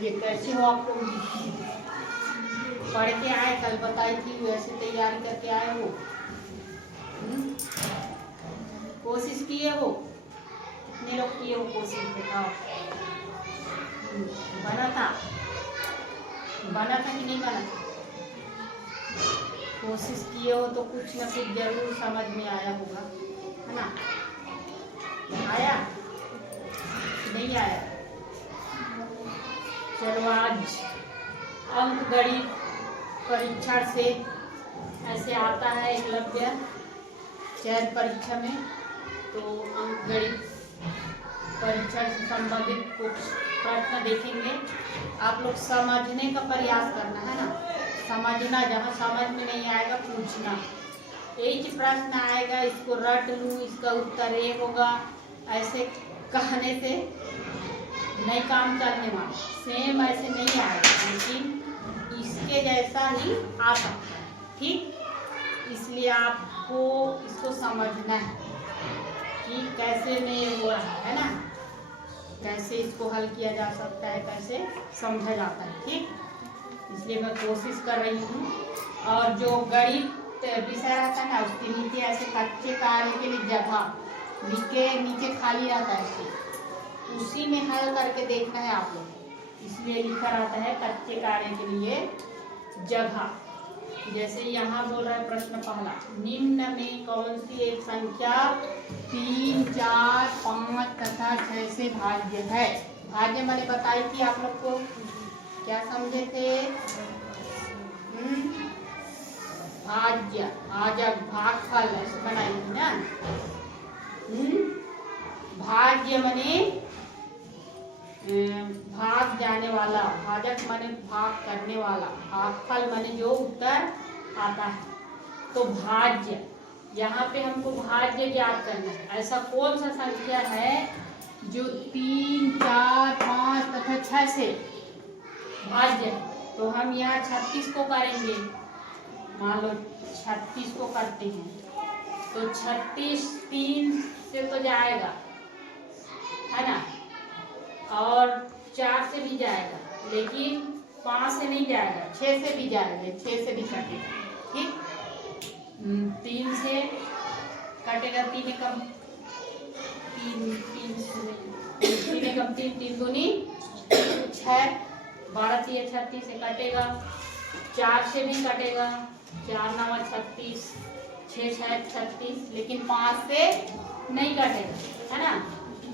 बताइए कैसे हो आप लोग? पढ़ के आए, कल बताई थी वैसे तैयारी करके आए हो? कोशिश किए हो? कितने लोग किए हो कोशिश? बताओ। बना था? बना था कि नहीं बना था? कोशिश किए हो तो कुछ न कुछ जरूर समझ में आया होगा, है ना? आया नहीं आया? चलो आज अंक गणित परीक्षा से ऐसे आता है एकलव्य चयन परीक्षा में, तो अंक गणित परीक्षा से संबंधित कुछ प्रश्न देखेंगे। आप लोग समझने का प्रयास करना है ना, समझना, जहाँ समझ में नहीं आएगा पूछना। एक प्रश्न आएगा इसको रट लूँ, इसका उत्तर ये होगा, ऐसे कहने से नहीं काम चलने वाला। सेम ऐसे नहीं आएगा, लेकिन इसके जैसा ही आ सकता है, ठीक? इसलिए आपको इसको समझना है कि कैसे में हो रहा है ना, कैसे इसको हल किया जा सकता है, कैसे समझा जाता है, ठीक? इसलिए मैं कोशिश कर रही हूँ। और जो गणित विषय रहता है ना, उसके नीचे ऐसे कच्चे कार्य के लिए जगह नीचे खाली रहता है, उसी में हल करके देखना है आप लोग। इसलिए लिखा रहता है कच्चे कार्य के लिए जगह। जैसे यहाँ बोल रहा है प्रश्न पहला, निम्न में कौन सी एक संख्या 3, 4, 5 तथा 6 से भाज्य है? भाज्य मैंने बताई थी आप लोग को, क्या समझे थे? भाज्य, भाजक, भागफल ऐसे बनाई थी ना। भाज्य माने भाग जाने वाला, भाजक माने भाग करने वाला, भागफल माने जो उत्तर आता है। तो भाज्य, यहाँ पे हमको भाज्य ज्ञात करना है। ऐसा कौन सा संख्या है जो 3, 4, 5 तथा 6 से भाज्य? तो हम यहाँ 36 को करेंगे। मान लो 36 को करते हैं, तो 36 3 से तो जाएगा, है ना, और 4 से भी जाएगा, लेकिन 5 से नहीं जाएगा, 6 से भी जाएगा, 6 से भी कटेगा, ठीक? 3 से कटेगा, 3 एकम 3, 3 दूनी 6, 12 3 36 से कटेगा। 4 से भी कटेगा, 4 9 36, 6 6 36, लेकिन 5 से नहीं कटेगा, है ना,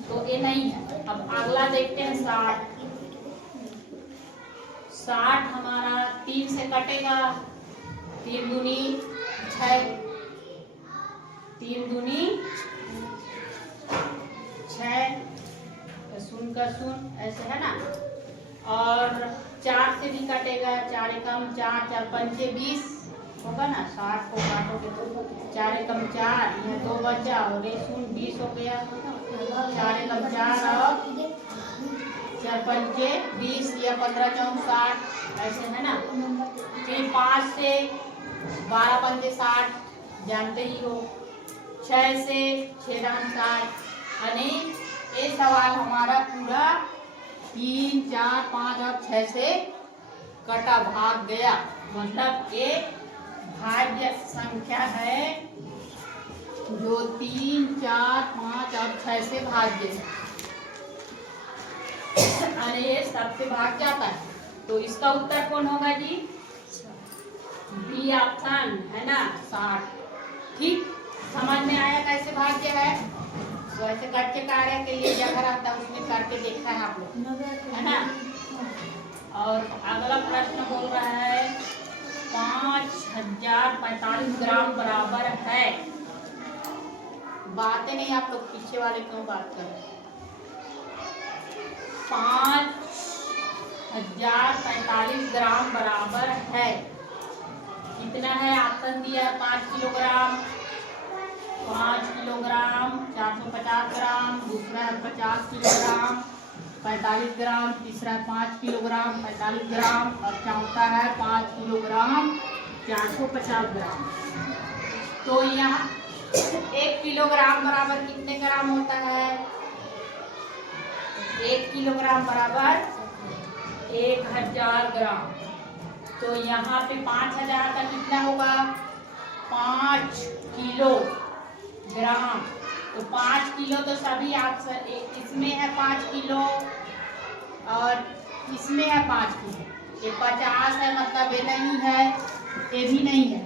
तो ये नहीं है। अब अगला देखते हैं 60। 60 हमारा 3 से कटेगा, 3 दूनी 6, 3 दूनी 6, सुन का सुन, ऐसे है ना। और 4 से भी कटेगा, 4 एकम 4, 4 पंचे 20 होगा ना। 60 को काटोगे तो 4 एकम 4, यह 2 बचा और ये सुन 20 हो गया। 4 एकम 4 और 4 पंचे 20 या 15 चौक 60, ऐसे है ना। फिर 5 से 12 पंचे 60, जानते ही हो। 6 से 6 दाम 60, यानी ये सवाल हमारा पूरा 3, 4, 5 और 6 से कटा, भाग गया। मतलब एक भाज्य संख्या है जो 3, 4, 5 और 6 से भाज्य है, अरे ये सबसे भाग जाता है। तो इसका उत्तर कौन होगा जी? बी ऑप्शन, है ना, 60। ठीक, समझ में आया कैसे भाग्य है? वैसे कच्चे कार्य के लिए जगह रहता है, उसमें करके देखा है आप लोग, है ना। और अगला प्रश्न बोल रहा है 5045 ग्राम बराबर है। बातें नहीं, आप लोग पीछे वाले क्यों बात कर रहे हैं? 5045 ग्राम बराबर है, कितना है? ऑप्शन दिया 5 किलोग्राम, 5 किलोग्राम, 450 ग्राम, दूसरा है 50 किलोग्राम 45 ग्राम, तीसरा है 5 किलोग्राम 45 ग्राम और चौथा है 5 किलोग्राम 450 ग्राम। तो यहाँ 1 किलोग्राम बराबर कितने ग्राम होता है? 1 किलोग्राम बराबर 1000 ग्राम। तो यहाँ पे 5000 का कितना होगा? 5 किलो ग्राम। तो 5 किलो तो सभी आप इसमें है 5 किलो और इसमें है 5 किलो। ये 50 है, मतलब ये नहीं है, ये भी नहीं है।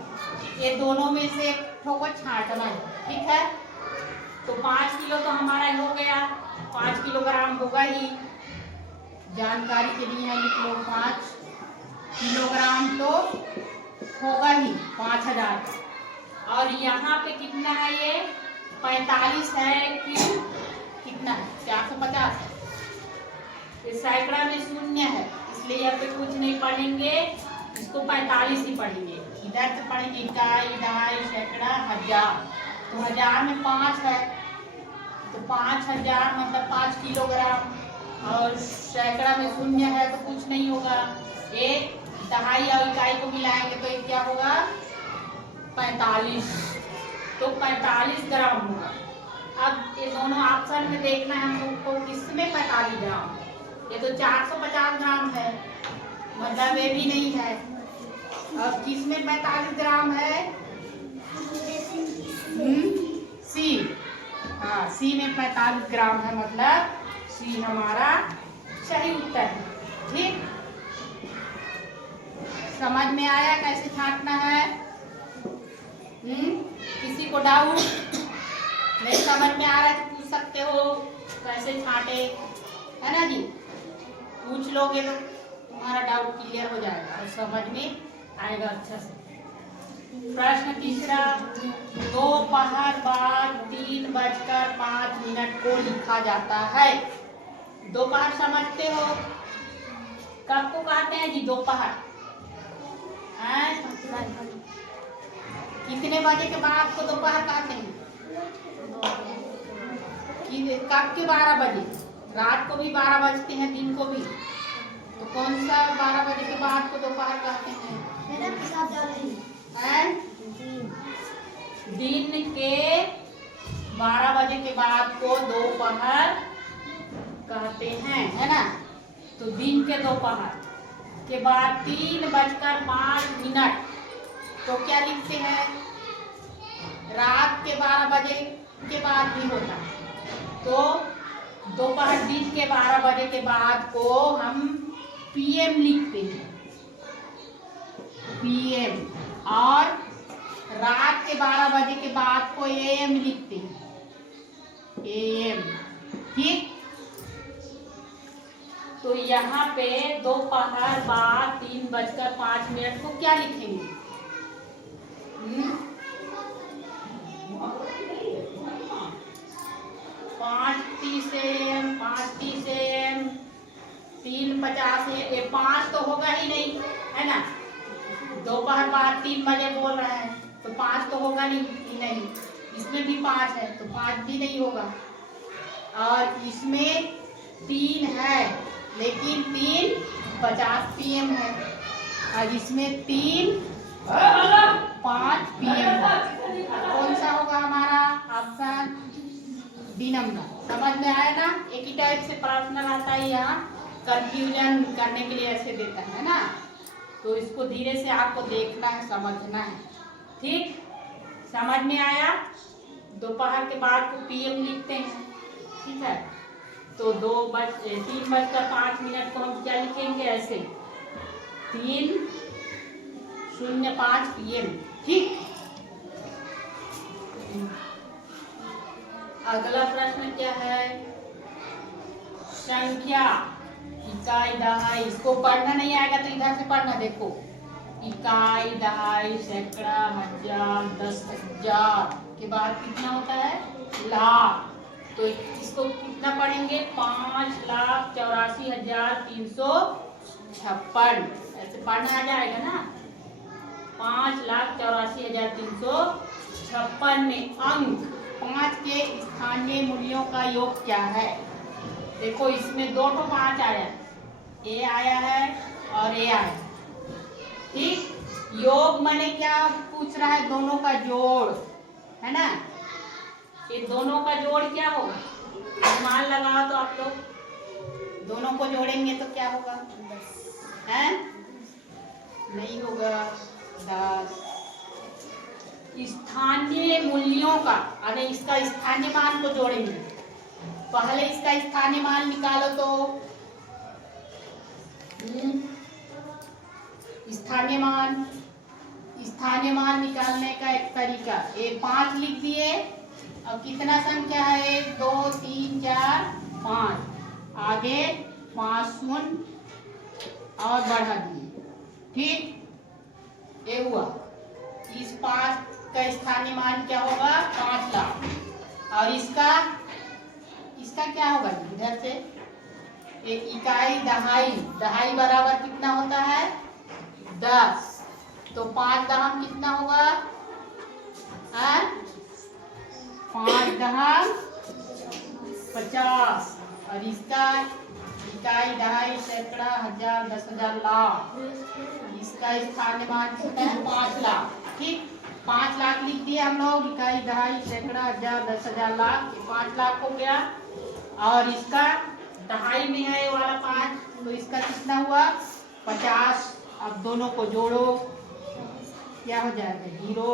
ये दोनों में से एक को छांटना है, ठीक है। तो 5 किलो तो हमारा हो गया, 5 किलोग्राम होगा ही। जानकारी के लिए यहाँ लिख लो 5 किलोग्राम तो होगा ही 5000। और यहाँ पे कितना है? ये 45 है कि कितना है? 450 है। ये सैकड़ा में शून्य है, इसलिए यहाँ पे कुछ नहीं पढ़ेंगे, इसको 45 ही पढ़ेंगे। इधर से पढ़ेंगे इकाई, दहाई, सैकड़ा, हजार। तो हजार में 5 है, तो 5000 मतलब 5 किलोग्राम। और सैकड़ा में शून्य है तो कुछ नहीं होगा। एक दहाई और इकाई को मिलाएंगे तो ये क्या होगा? 45। तो 45 ग्राम होगा। अब ये दोनों ऑप्शन में देखना है हम लोग को, किसमें 45 ग्राम? ये तो 450 ग्राम है, मतलब ये भी नहीं है। अब किसमें 45 ग्राम है? सी। हाँ, सी में 45 ग्राम है, मतलब सी हमारा सही उत्तर है। ठीक, समझ में आया कैसे छांटना है? किसी को डाउट नहीं समझ में आ रहा है तो पूछ सकते हो कैसे छांटे, है ना जी? पूछ लोगे तो तुम्हारा डाउट क्लियर हो जाएगा और समझ में आएगा अच्छा से। प्रश्न तीसरा, दोपहर बाद 3:05 को लिखा जाता है। दोपहर समझते हो? कब को कहते हैं जी दोपहर? कितने बजे के बाद को दोपहर कहते हैं? कब के 12 बजे? रात को भी 12 बजते हैं, दिन को भी। तो कौन सा 12 बजे के बाद को दोपहर कहते हैं? दिन के 12 बजे के बाद को दोपहर कहते हैं, है ना? तो दिन के दोपहर के बाद 3:05 तो क्या लिखते हैं? रात के 12 बजे के बाद भी होता है, तो दोपहर दिन के 12 बजे के बाद को हम पीएम लिखते हैं, पीएम। और रात के 12 बजे के बाद को एएम लिखते हैं, एएम। ठीक, तो यहाँ पे दोपहर बाद 3:05 को क्या लिखेंगे? 5:30 AM, 5:30 AM, 3:50 AM। ये 5 तो होगा ही नहीं, है ना? दोपहर बाद 3 बजे बोल रहे हैं तो 5 तो होगा नहीं। इसमें भी 5 है तो 5 भी नहीं होगा। और इसमें 3 है लेकिन 3:50 PM है, और इसमें 3:05 PM है। कौन सा होगा हमारा ऑप्शन? D number. समझ में आया ना? एक ही टाइप से प्रश्न आता है, यहाँ कंफ्यूजन करने के लिए ऐसे देता है ना, तो इसको धीरे से आपको देखना है, समझना है। ठीक, समझ में आया? दोपहर के बाद को पीएम लिखते हैं, ठीक है। तो 3:05 को हम क्या लिखेंगे? ऐसे 3:05 PM। ठीक, अगला प्रश्न क्या है? संख्या, इकाई, दहाई। इसको पढ़ना नहीं आएगा तो इधर से पढ़ना। देखो, इकाई, दहाई, सैकड़ा, हजार, 10,000 के बाद कितना होता है? लाख। तो इसको कितना पढ़ेंगे? 5,84,356। ऐसे पढ़ना आ जाएगा ना? 5,84,356 में अंक 5 के स्थानीय मूल्यों का योग क्या है? देखो, इसमें 2 तो 5 आया, ए आया है और ए आया। ठीक, योग माने क्या पूछ रहा है? दोनों का जोड़, है ना? ये दोनों का जोड़ क्या होगा? अनुमान लगाओ तो आप लोग। दोनों को जोड़ेंगे तो क्या होगा? हैं? नहीं होगा। 10 स्थानीय मूल्यों का, अरे इसका स्थानीय मान को जोड़ेंगे। पहले इसका स्थानीय मान निकालो तो स्थानीय मान निकालने का एक तरीका, ये 5 लिख दिए। अब कितना संख्या है? 1 2 3 4 5, आगे 5 शून्य और बढ़ा दिए। ठीक, ये हुआ। इस 5 का स्थानीय मान क्या होगा? 5 लाख। और इसका क्या होगा? इधर से एक इकाई दहाई बराबर कितना होता है? 10। तो 5 दहम कितना होगा? 5 दहम 50। और इसका इकाई दहाई सैकड़ा हजार 10,000 लाख। इसका स्थानीय मान कितना है? 5 लाख। ठीक, 5 लाख लिख दिए हम लोग। इकाई दहाई सैकड़ा हजार 10,000 लाख, 5 लाख हो गया। और इसका दहाई में है ये वाला 5, तो इसका कितना हुआ? 50। अब दोनों को जोड़ो, क्या हो जाएगा? 0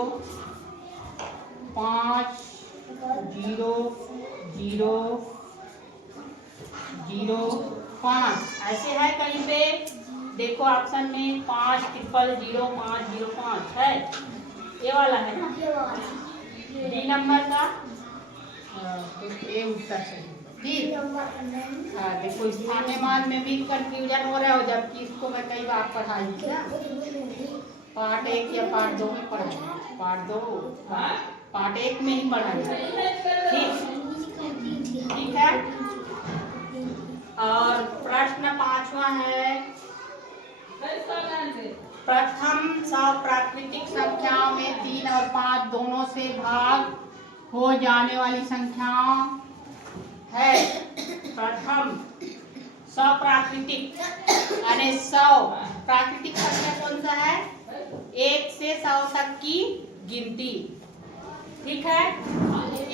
5 0 0 0 5। ऐसे है कहीं पे? देखो ऑप्शन में 5 ट्रिपल 0 5 0 5 है, ये वाला है ना डी नंबर का। ये उत्तर सही। ठीक, देखो स्थानीय मान में भी कंफ्यूजन हो रहा है, जबकि इसको मैं कई बार पढ़ाई पार्ट 1 या पार्ट 2 में पढ़ाई, पार्ट 1 में ही पढ़ाई। ठीक है। और प्रश्न 5वां है, प्रथम प्राकृतिक संख्याओं में 3 और 5 दोनों से भाग हो जाने वाली संख्या है। प्रथम प्राकृतिक यानी 100 प्राकृतिक संख्या कौन सा है? 1 से 100 तक की गिनती। ठीक है,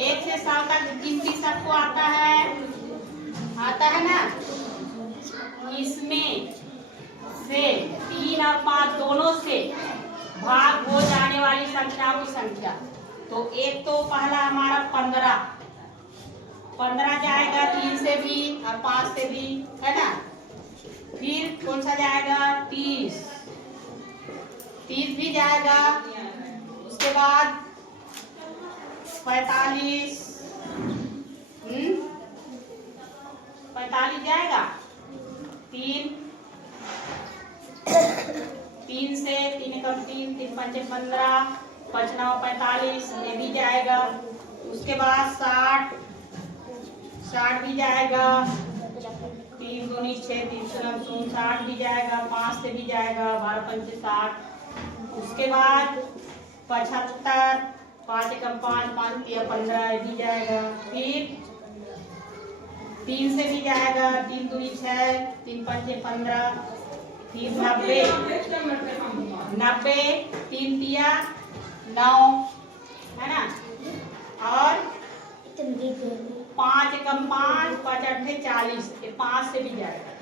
1 से 100 तक गिनती सबको आता है ना। इसमें से 3 और 5 दोनों से भाग हो जाने वाली संख्याओं की संख्या। तो एक तो पहला हमारा 15 जाएगा 3 से भी और 5 से भी, है ना। फिर कौन सा जाएगा? 30 भी जाएगा। उसके बाद 45 जाएगा। 3 से 3 कम 3 3 5 15 5 9 45, ये भी जाएगा। उसके बाद 60 भी जाएगा। 3 दूनी 6 3 9 60 भी जाएगा। 5 से भी जाएगा। 12 पंचे 60। उसके बाद 75 5 कम 5 5 या 15, ये भी जाएगा। फिर 3 से भी जाएगा। 3 दूनी 6 3 पंचे 15। फिर 90 3 तिया 9, है ना। और 5 कम 5 5 8 40, ये 5 से भी जाएगा।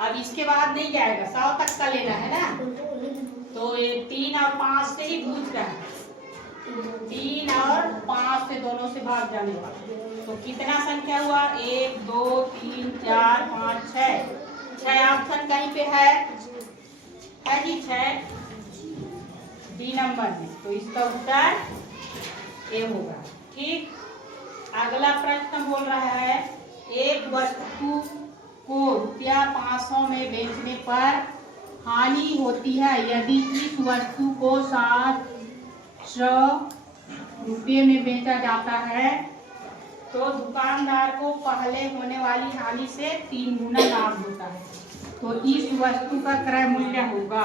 अब इसके बाद नहीं जाएगा, 100 तक का लेना है ना। तो ये 3 और 5 से ही पूछ रहा है। 3 और 5 से दोनों से भाग जाने वाला। तो कितना संख्या हुआ? 1 2 3 4 5 6 ऑप्शन कहीं पे है जी, 6 डी नंबर में। तो इसका उत्तर ए होगा। ठीक, अगला प्रश्न बोल रहा है, एक वस्तु को ₹500 में बेचने पर हानि होती है यदि इस वस्तु को 700 रुपये में बेचा जाता है तो दुकानदार को पहले होने वाली हानि से 3 गुना लाभ होता है। तो इस वस्तु का क्रय मूल्य होगा,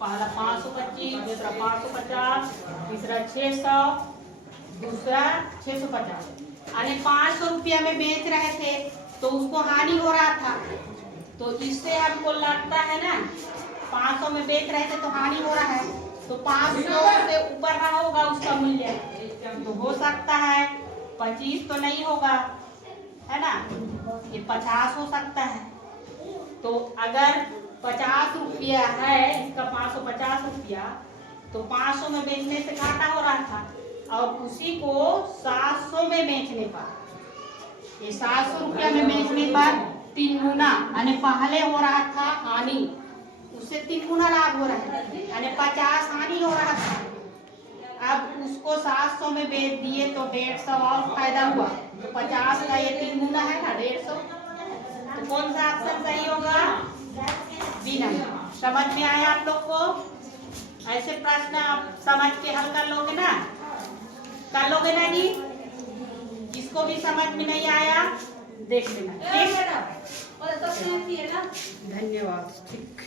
पहला 525, दूसरा 550, तीसरा 600, दूसरा 650। यानी 500 रुपया में बेच रहे थे तो उसको हानि हो रहा था। तो इससे हमको लगता है ना, 500 में बेच रहे थे तो हानि हो रहा है, तो 500 से ऊपर रहा होगा उसका मूल्य। तो हो सकता है 25 तो नहीं होगा, है ना। ये 50 हो सकता है। तो अगर 50 रुपया है, इसका 550 रुपया, तो 500 में बेचने से घाटा हो रहा था और उसी को 700 में बेचने पर, ये 700 रुपया में बेचने पर 3 गुना, यानी पहले हो रहा था हानि, उससे 3 गुना लाभ हो रहा है, यानी 50 हानि हो रहा था। अब उसको 700 में बेच दिए तो 150 और फायदा हुआ, तो 50 का ये 3 गुना है ना 150। तो कौन सा ऑप्शन सही होगा? B number. समझ में आया आप लोग को? ऐसे प्रश्न आप समझ के हल कर लोगे ना? कर लोगे ना जी? जिसको भी समझ में नहीं आया देख लेना। ठीक, धन्यवाद। ठीक।